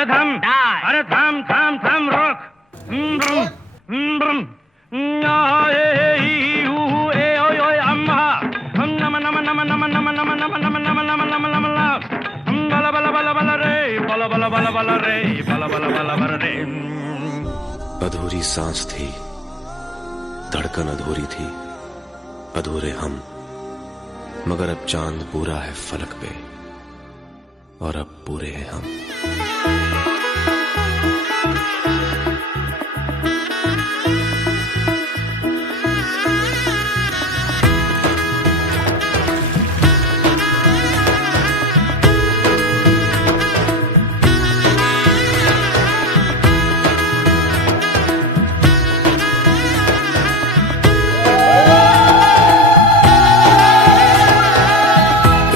अरे थम, Die. अरे थम थम थम रोक। ब्रम नम नम नम नम नम नम नम नम नम नम नम नम बला बला बला बला रे बला बला बला बला रे बला बला बला बला रे। अधूरी सांस थी, धड़कन अधूरी थी, अधूरे हम, मगर अब चांद पूरा है फलक पे और अब पूरे हैं हम।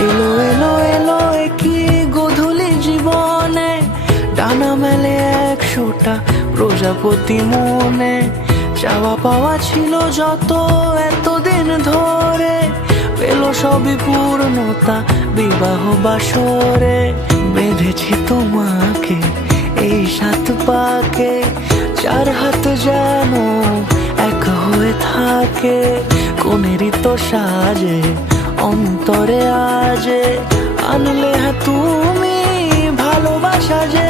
এলো এলো এলো কি গোধূলি জীবনে, ডানা মেলে 100টা প্রজাপতি মনে। চাওয়া পাওয়া ছিল যত এতদিন ধরে, পেল সবই পূর্ণতা বিবাহ বাসরে। বেঁধেছি তোমাকে এই 7 পাকে, 4 হাত যেন এক হয়ে থাকে। কোনেরই তো সাজে অন্তরে আজে, আনলে হ্যাঁ তুমি ভালোবাসা যে